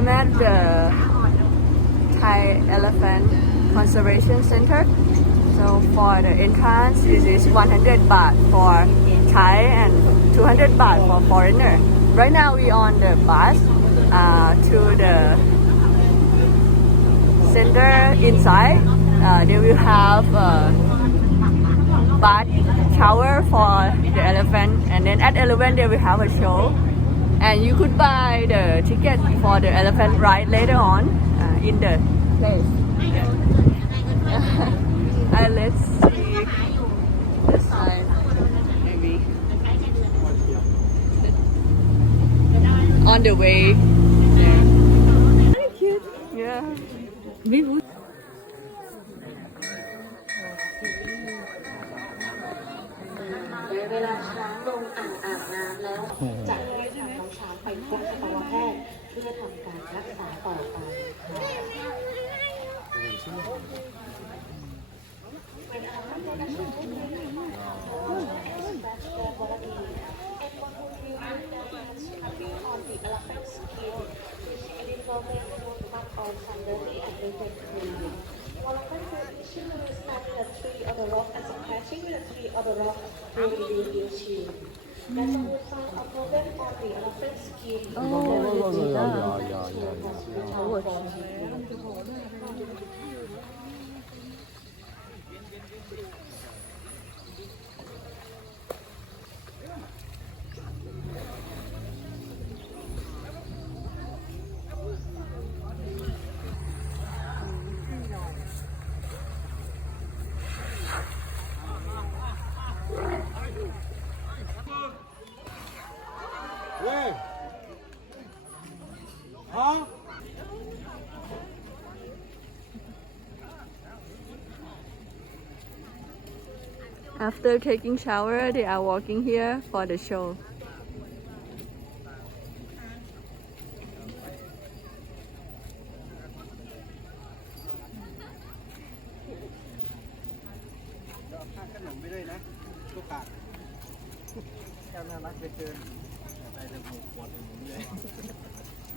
I'm at the Thai Elephant Conservation Center. So for the entrance, it is 100 baht for Thai and 200 baht for foreigner. Right now we on the bus uh, to the center inside. Uh, they will have a bath shower for the elephant, and then at elephant they will have a show and you could buy the ticket for the elephant ride later on uh, in the place. Yeah. uh, let's see this time maybe on the way. Yeah. Very cute. Yeah. We พาน้องช้างไปพบสัตวแพทย์เพื่อทำการรักษาต่อไปค่ะ 哦，是，好。 어? After taking shower, they are walking here for the show.